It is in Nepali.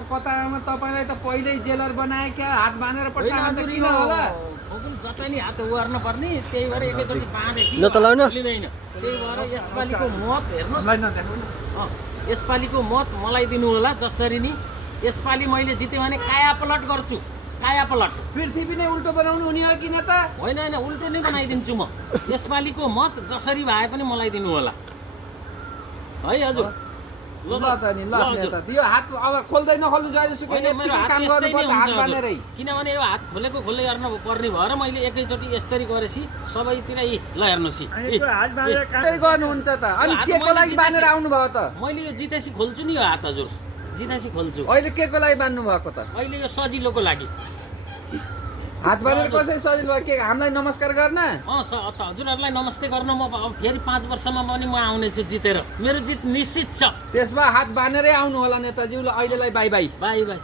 तर कतारमा तपाईलाई त पहिल्यै जेलर बनाए क्या हात बाँधेर पठाएर त किन होला जतै नि हात उहार्न पर्ने त्यही भएर एकैचोटि बाँधेपछि ल त लाउन। खोलिँदैन त्यही भएर यसपालिको मत हेर्नुहोस् ल नदेखाउनु यसपालिको मत मलाई दिनु होला जसरी नि यसपालि मैले जितेँ भने काया पलट गर्छु काया पलट पृथ्वी नै उल्टो बनाउनु हुने हो किन त होइन होइन उल्टो नै बनाइदिन्छु म यसपालिको मत जसरी भए पनि मलाई दिनु होला है हजुर ल त नि ल नेता यो हात अब खोल्दै नखोल्नु जहिलेसुकै होइन मेरो हात काम यस्तै नै गर्नुपर्छ हात हुन्छ बाँधेरै हजुर। किनभने यो हात खोलेको खोल्दै गर्न पर्ने भएर मैले एकैचोटि यसरी गरेपछि सबैतिर ल हेर्नुहोस् कसरी गर्नुहुन्छ त अनि हात के को मैले लागि बाँधेर जितेपछि- आउनु भयो त मैले यो जितेपछि खोल्छु नि यो हात हजुर जितेपछि खोल्छु अहिले के को लागि बाँध्नु भएको त अहिले यो सजिलोको लागि हात बाँधेर कसरी सजिलो भयो के हामीलाई नमस्कार गर्न हजुरहरूलाई नमस्ते गर्न म अब फेरि 5 वर्षमा पनि म आउनेछु जितेर मेरो जित निश्चित छ त्यसमा हात बाँधेरै आउनु होला नेताज्यूलाई अहिलेलाई बाई बाई बाई बाई